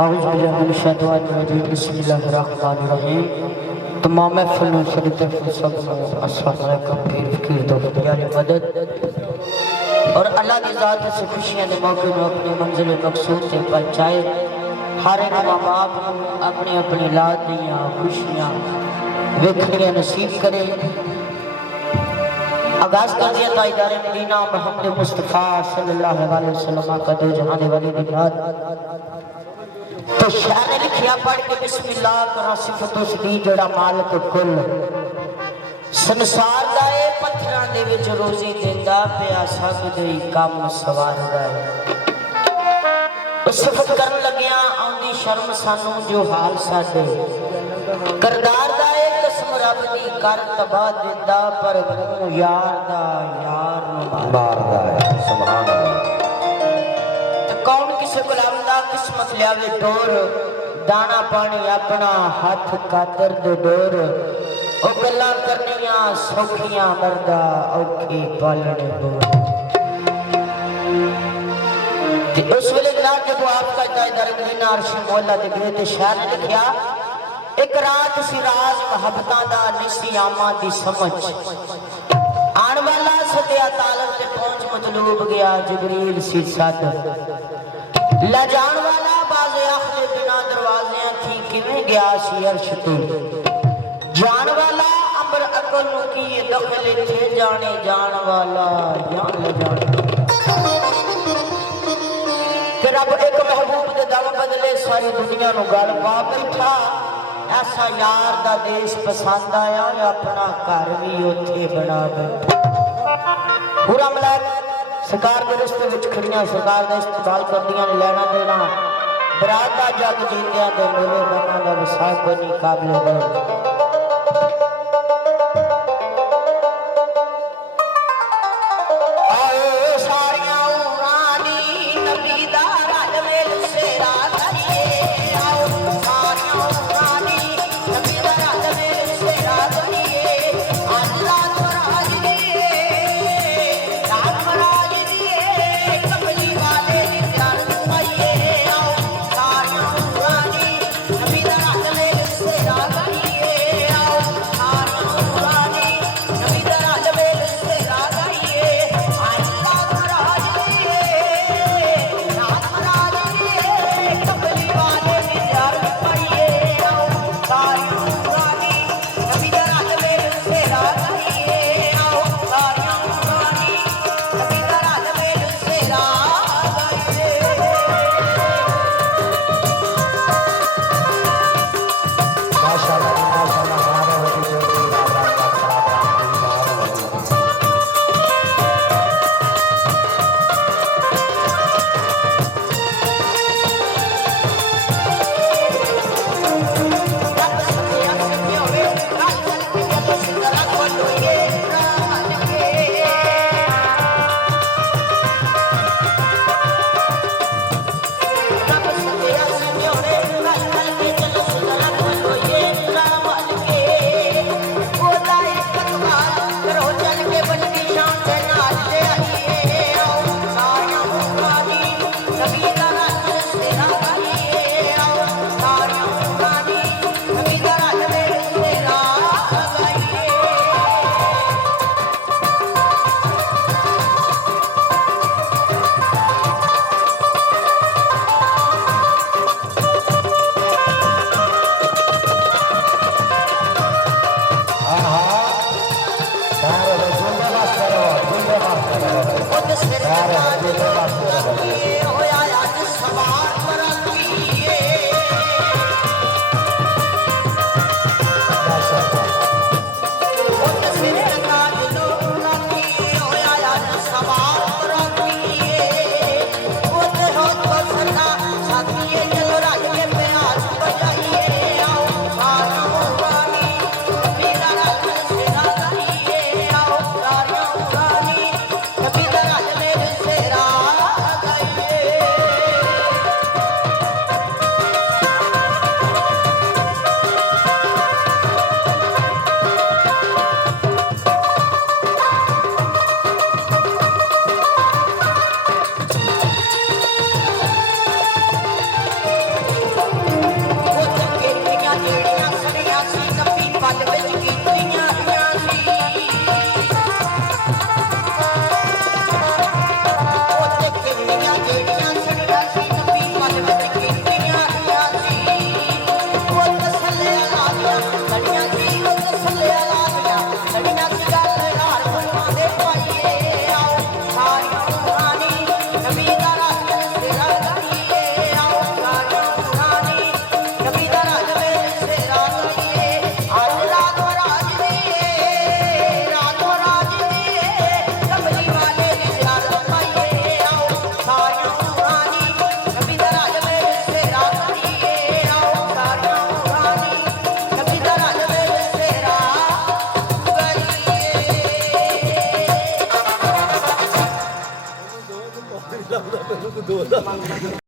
اعوذ باللہ من الشیطان الرجیم بسم اللہ الرحمن الرحیم تمام محفل و شریعت سب السلام علیکم پیر فقیر دو پیاری مدد اور اللہ کی ذات سے خوشیاں دے موقع میں اپنی منزل مقصود سے پہنچائے ہر ایک ماں باپ اپنی اپنی اولاد دیاں خوشیاں ویکھنیاں نصیب کرے آغاز کر دیا تھا ادارے مدینہ محمد مصطفیٰ صلی اللہ علیہ وسلم کا دو جہانے والی بنیاد تو شاعر نے لکھیا پڑھ کے بسم اللہ کرا صفت اس دی جڑا مالک کل سنسار دائے پتھران دے وچ روزی دیندا پیا سب دے کام سوار دائے صفت کرن لگیاں آندی شرم سانو جو حال ساڈے کردار دائے قسم رب دی کر تباہ دیندا پر منہ یار دا یار نو مار دائے سبحان اللہ کون کسے غلام دا قسمت لیاوے ڈور دانا پانی اپنا ہاتھ قادر دے ڈور او گلاں کرنیاں سوکھیاں مردہ اوکھی پالنے بور اس ویلے جناب جب آپ کا ادارہ مدینہ عرش مولا دے گئے تے شاعر نے لکھیا ایک رات سی راز محبتاں دا نسی آماں دی سمجھ آن والا سدیا تالر تے پہنچ مطلوب گیا جبریل سی صد لجان والا باز آخر بنا دروازیاں تھی کیویں گیا سی عرش تو جان والا امر اکل نو کی دخل تھے جانے جان والا جان لجان کہ رب ایک محبوب دے دم بدلے ساری دنیا نو گل پا بیٹھا ایسا یار دا دیش پسند آیا اپنا گھر بھی اوتھے بنا بیٹھا پورا ملائک سرکار دے رستے وچ کھڑیاں سرکار دا استقبال کردیاں نے لینا دینا برات دا جگ جیندیاں دے میرے بنا دا وسا کوئی نہیں قابل دے